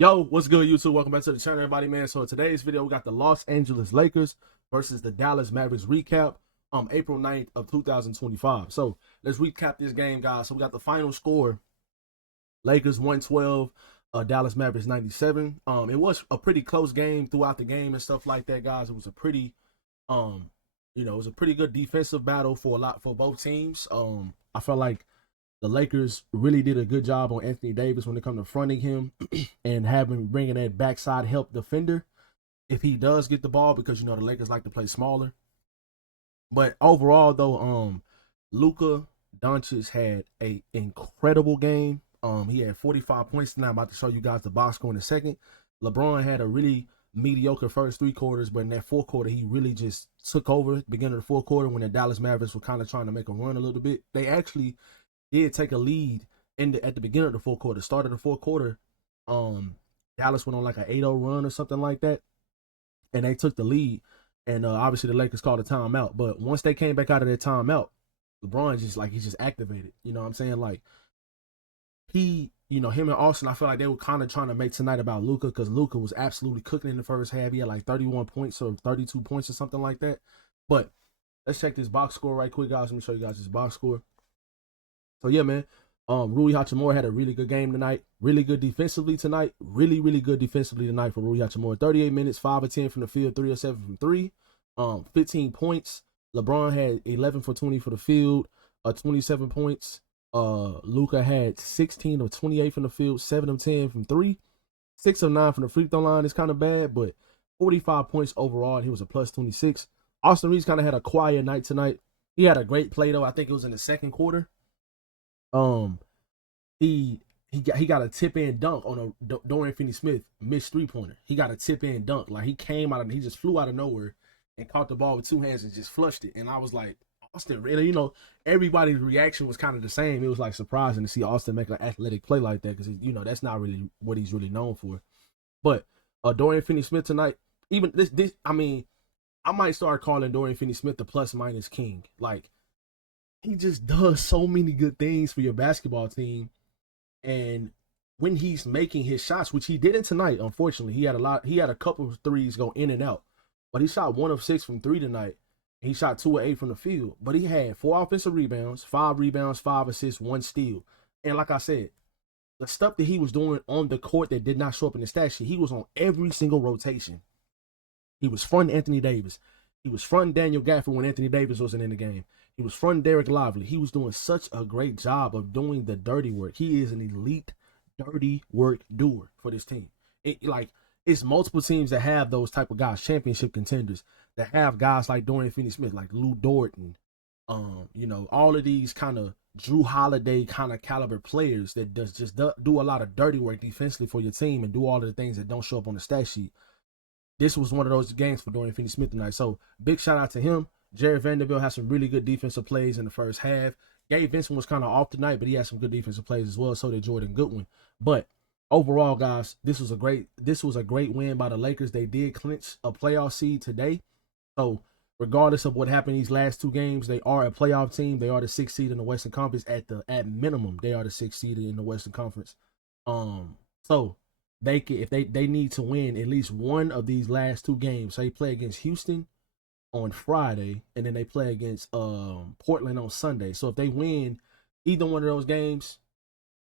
Yo, what's good, YouTube? Welcome back to the channel, everybody, man. So in today's video, we got the Los Angeles Lakers versus the Dallas Mavericks recap, April 9th of 2025. So let's recap this game, guys. So we got the final score: Lakers 112, Dallas Mavericks 97. It was a pretty close game throughout the game and stuff like that, guys. It was a pretty, it was a pretty good defensive battle for both teams. I felt like the Lakers really did a good job on Anthony Davis when it comes to fronting him and bringing that backside help defender if he does get the ball, because the Lakers like to play smaller. But overall, though, Luka Doncic had a incredible game. He had 45 points tonight. I'm about to show you guys the box score in a second. LeBron had a really mediocre first three quarters, but in that fourth quarter, he really just took over at the beginning of the fourth quarter when the Dallas Mavericks were kind of trying to make a run a little bit. They actually did take a lead at the beginning of the fourth quarter. Start of the fourth quarter, Dallas went on like an 8-0 run or something like that, and they took the lead. And obviously the Lakers called a timeout. But once they came back out of their timeout, LeBron he just activated. You know what I'm saying? Like him and Austin, I feel like they were kind of trying to make tonight about Luka, because Luka was absolutely cooking in the first half. He had like 31 points or 32 points or something like that. But let's check this box score right quick, guys. Let me show you guys this box score. So yeah, man. Rui Hachimura had a really good game tonight. Really good defensively tonight. Really, really good defensively tonight for Rui Hachimura. 38 minutes, 5 of 10 from the field, 3 of 7 from 3. 15 points. LeBron had 11 for 20 for the field, 27 points. Luka had 16 of 28 from the field, 7 of 10 from 3. 6 of 9 from the free throw line. Is kind of bad, but 45 points overall, and he was a plus 26. Austin Reeves kind of had a quiet night tonight. He had a great play, though. I think it was in the second quarter. He got a tip in dunk on a Dorian Finney-Smith missed 3-pointer. He got a tip in dunk. Like he just flew out of nowhere and caught the ball with 2 hands and just flushed it. And I was like, Austin, really? Everybody's reaction was kind of the same. It was like surprising to see Austin make an athletic play like that, because that's not really what he's really known for. But Dorian Finney-Smith tonight, even this, I mean, I might start calling Dorian Finney-Smith the plus minus king. Like, he just does so many good things for your basketball team. And when he's making his shots, which he didn't tonight, unfortunately, he had a couple of threes go in and out, but he shot 1 of 6 from 3 tonight. He shot 2 of 8 from the field, but he had 4 offensive rebounds, 5 assists, 1 steal. And like I said, the stuff that he was doing on the court that did not show up in the stat sheet, he was on every single rotation. He was fronting Anthony Davis. He was fronting Daniel Gafford when Anthony Davis wasn't in the game. He was fronting Derek Lively. He was doing such a great job of doing the dirty work. He is an elite dirty work doer for this team. It's multiple teams that have those type of guys, championship contenders, that have guys like Dorian Finney-Smith, like Lou Dort, and all of these kind of Drew Holiday kind of caliber players that do a lot of dirty work defensively for your team and do all of the things that don't show up on the stat sheet. This was one of those games for Dorian Finney-Smith tonight. So big shout out to him. Jared Vanderbilt had some really good defensive plays in the first half. Gabe Vincent was kind of off tonight, but he had some good defensive plays as well. So did Jordan Goodwin. But overall, guys, this was a great win by the Lakers. They did clinch a playoff seed today. So regardless of what happened these last 2 games, they are a playoff team. They are the 6th seed in the Western Conference. At minimum, they are the 6th seed in the Western Conference. So if they need to win at least one of these last 2 games. So they play against Houston on Friday, and then they play against Portland on Sunday. So if they win either one of those games,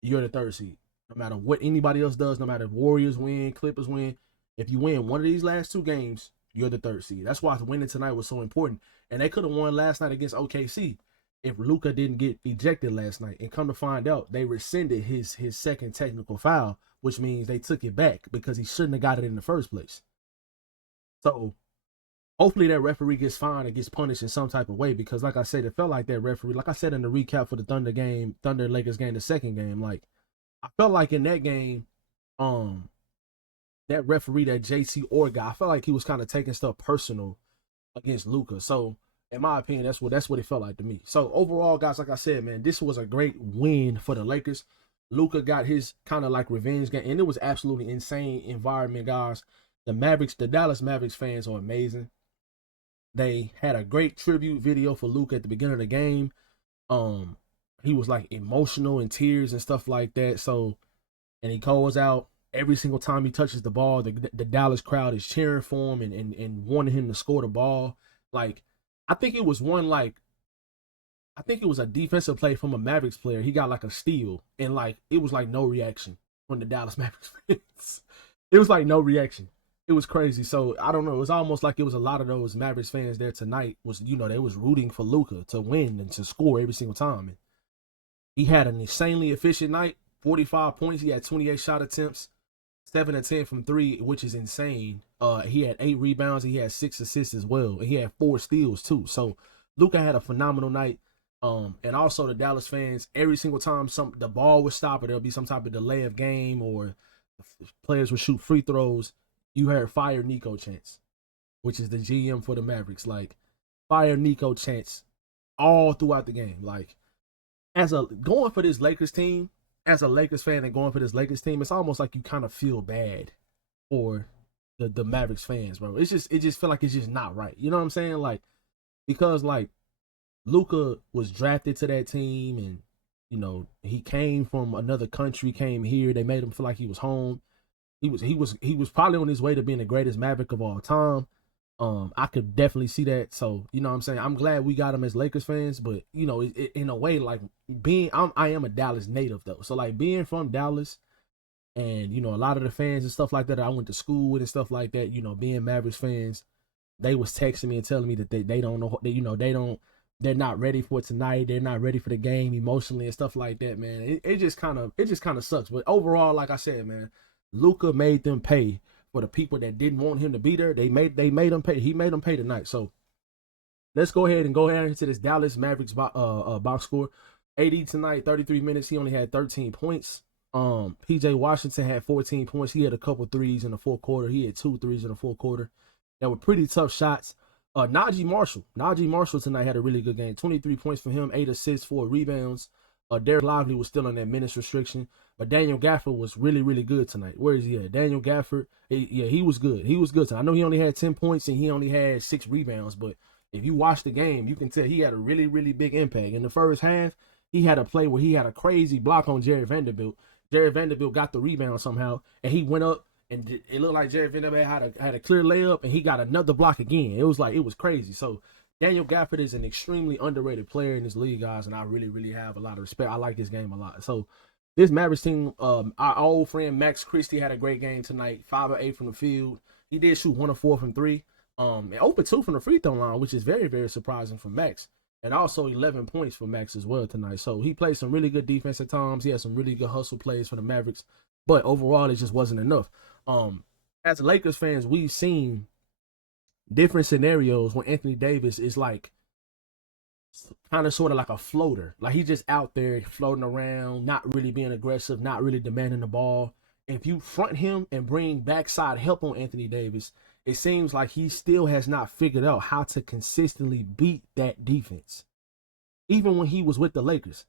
you're the 3rd seed. No matter what anybody else does, no matter if Warriors win, Clippers win, if you win one of these last 2 games, you're the 3rd seed. That's why winning tonight was so important. And they could have won last night against OKC if Luka didn't get ejected last night. And come to find out, they rescinded his second technical foul, which means they took it back because he shouldn't have got it in the first place. So hopefully that referee gets fined and gets punished in some type of way, because like I said, it felt like that referee, like I said in the recap for the Thunder Lakers game, the second game, like I felt like in that game, that referee, that JT Orr guy, I felt like he was kind of taking stuff personal against Luka. So in my opinion, that's what it felt like to me. So overall, guys, like I said, man, this was a great win for the Lakers. Luka got his kind of like revenge game, and it was absolutely insane environment, guys. The Dallas Mavericks fans are amazing. They had a great tribute video for Luka at the beginning of the game. He was like emotional and tears and stuff like that. So, and he calls out every single time he touches the ball, the Dallas crowd is cheering for him and wanting him to score the ball. Like, I think it was one like I think it was a defensive play from a Mavericks player. He got like a steal, and like it was like no reaction from the Dallas Mavericks fans. It was like no reaction. It was crazy. So I don't know. It was almost like it was a lot of those Mavericks fans there tonight. Was they was rooting for Luka to win and to score every single time. And he had an insanely efficient night. 45 points. He had 28 shot attempts, 7 of 10 from 3, which is insane. He had 8 rebounds. He had 6 assists as well, and he had 4 steals too. So Luka had a phenomenal night. And also the Dallas fans, every single time the ball would stop or there'll be some type of delay of game or the players would shoot free throws, you heard fire Nico chants, which is the GM for the Mavericks. Like, fire Nico chants all throughout the game. Like, going for this Lakers team, as a Lakers fan and going for this Lakers team, it's almost like you kind of feel bad for the Mavericks fans, bro. It just feel like it's just not right. You know what I'm saying? Like, because like Luka was drafted to that team, and he came from another country, came here. They made him feel like he was home. He was probably on his way to being the greatest Maverick of all time. I could definitely see that. So you know what I'm saying, I'm glad we got him as Lakers fans, but in a way, like I am a Dallas native though. So like being from Dallas, and a lot of the fans and stuff like that I went to school with and stuff like that, being Mavericks fans, they was texting me and telling me that they don't know, they're not ready for tonight. They're not ready for the game emotionally and stuff like that, man. It just kind of sucks. But overall, like I said, man, Luka made them pay for the people that didn't want him to be there. They made them pay. He made them pay tonight. So let's go ahead into this Dallas Mavericks box score. AD tonight, 33 minutes. He only had 13 points. PJ Washington had 14 points. He had a couple threes in the fourth quarter. He had 2 threes in the fourth quarter. That were pretty tough shots. Najee Marshall tonight had a really good game. 23 points for him, 8 assists, 4 rebounds. Derek Lively was still on that minutes restriction, but Daniel Gafford was really, really good tonight. Where is he at? Daniel Gafford, he was good. He was good tonight. I know he only had 10 points and he only had 6 rebounds, but if you watch the game, you can tell he had a really, really big impact. In the first half, he had a play where he had a crazy block on Jared Vanderbilt. Jared Vanderbilt got the rebound somehow, and he went up, and it looked like Jared Vanderbilt had a clear layup, and he got another block again. It was crazy. So Daniel Gafford is an extremely underrated player in this league, guys, and I really, really have a lot of respect. I like his game a lot. So this Mavericks team, our old friend Max Christie had a great game tonight. 5 of 8 from the field. He did shoot 1 of 4 from 3. And 0 for 2 from the free throw line, which is very, very surprising for Max. And also 11 points for Max as well tonight. So he played some really good defense at times. He had some really good hustle plays for the Mavericks. But overall, it just wasn't enough. As Lakers fans, we've seen different scenarios when Anthony Davis is like kind of sort of like a floater. Like he's just out there floating around, not really being aggressive, not really demanding the ball. If you front him and bring backside help on Anthony Davis, it seems like he still has not figured out how to consistently beat that defense. Even when he was with the Lakers,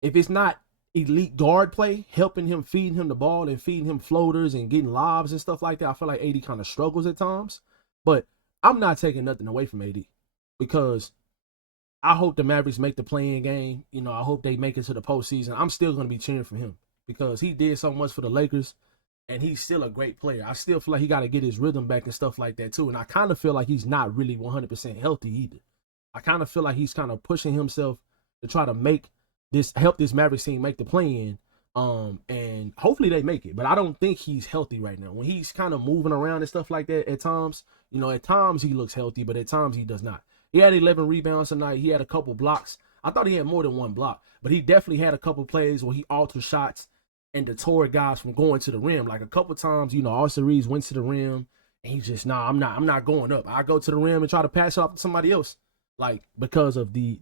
if it's not elite guard play, helping him, feeding him the ball and feeding him floaters and getting lobs and stuff like that, I feel like AD kind of struggles at times. But I'm not taking nothing away from AD because I hope the Mavericks make the play-in game. I hope they make it to the postseason. I'm still going to be cheering for him because he did so much for the Lakers, and he's still a great player. I still feel like he got to get his rhythm back and stuff like that too. And I kind of feel like he's not really 100% healthy either. I kind of feel like he's kind of pushing himself to try to help this Mavericks team make the play-in. And hopefully they make it. But I don't think he's healthy right now. When he's kind of moving around and stuff like that at times, at times he looks healthy, but at times he does not. He had 11 rebounds tonight. He had a couple blocks. I thought he had more than 1 block, but he definitely had a couple plays where he altered shots and deterred guys from going to the rim. Like a couple times, Austin Reeves went to the rim and he's just, I'm not going up. I go to the rim and try to pass it off to somebody else. Like because of the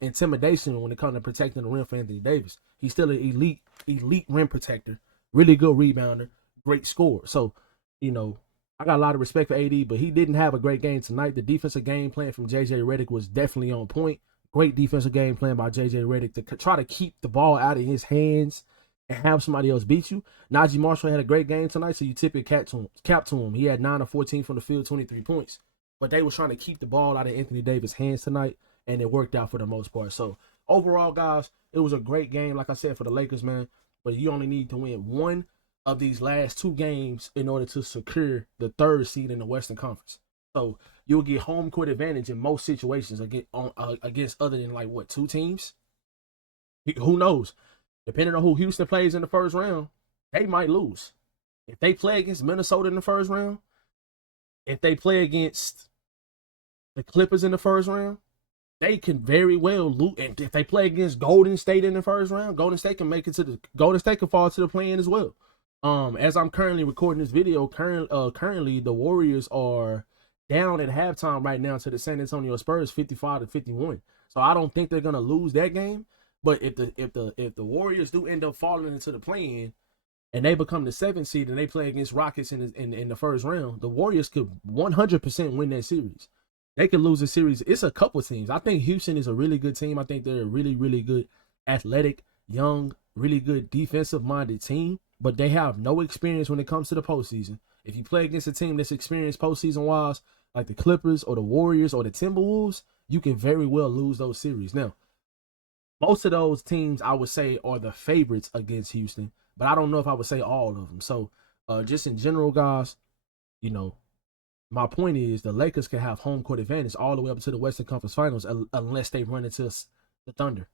intimidation when it comes to protecting the rim for Anthony Davis. He's still an elite rim protector, really good rebounder, great scorer. So, I got a lot of respect for AD, but he didn't have a great game tonight. The defensive game plan from JJ Redick was definitely on point. Great defensive game plan by JJ Redick to try to keep the ball out of his hands and have somebody else beat you. Najee Marshall had a great game tonight, so you tip your cap to him. He had 9 of 14 from the field, 23 points. But they were trying to keep the ball out of Anthony Davis' hands tonight, and it worked out for the most part. So overall, guys, it was a great game, like I said, for the Lakers, man. But you only need to win one of these last 2 games in order to secure the 3rd seed in the Western Conference. So you'll get home court advantage in most situations against other than like what, 2 teams. Who knows? Depending on who Houston plays in the first round, they might lose. If they play against Minnesota in the first round, if they play against the Clippers in the first round, they can very well lose. And if they play against Golden State in the first round, Golden State can fall to the play-in as well. As I'm currently recording this video, currently the Warriors are down at halftime right now to the San Antonio Spurs, 55-51. So I don't think they're gonna lose that game. But if the Warriors do end up falling into the play-in and they become the 7th seed and they play against Rockets in the first round, the Warriors could 100% win that series. They could lose a series. It's a couple teams. I think Houston is a really good team. I think they're a really, really good, athletic, young, really good defensive-minded team. But they have no experience when it comes to the postseason. If you play against a team that's experienced postseason-wise, like the Clippers or the Warriors or the Timberwolves, you can very well lose those series. Now, most of those teams, I would say, are the favorites against Houston. But I don't know if I would say all of them. So, just in general, guys, you know, my point is the Lakers can have home court advantage all the way up to the Western Conference Finals unless they run into the Thunder.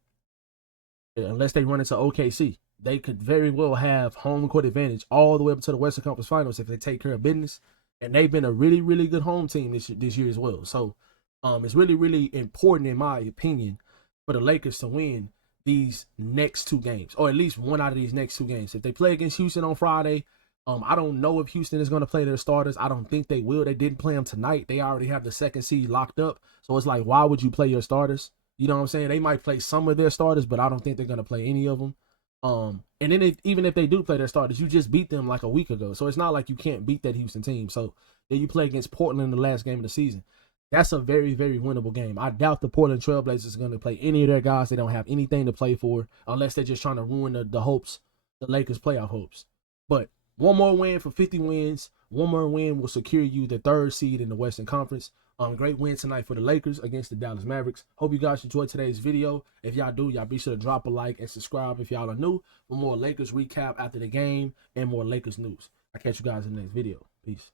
Unless they run into OKC. They could very well have home court advantage all the way up to the Western Conference Finals if they take care of business. And they've been a really, really good home team this year as well. So, it's really, really important, in my opinion, for the Lakers to win these next 2 games, or at least one out of these next 2 games. If they play against Houston on Friday, I don't know if Houston is going to play their starters. I don't think they will. They didn't play them tonight. They already have the 2nd seed locked up. So it's like, why would you play your starters? You know what I'm saying? They might play some of their starters, but I don't think they're going to play any of them. And then even if they do play their starters, you just beat them like a week ago. So it's not like you can't beat that Houston team. So then you play against Portland in the last game of the season. That's a very, very winnable game. I doubt the Portland Trailblazers are going to play any of their guys. They don't have anything to play for unless they're just trying to ruin the hopes, the Lakers' playoff hopes. But one more win for 50 wins. One more win will secure you the 3rd seed in the Western Conference. Great win tonight for the Lakers against the Dallas Mavericks. Hope you guys enjoyed today's video. If y'all do, y'all be sure to drop a like and subscribe if y'all are new for more Lakers recap after the game and more Lakers news. I'll catch you guys in the next video. Peace.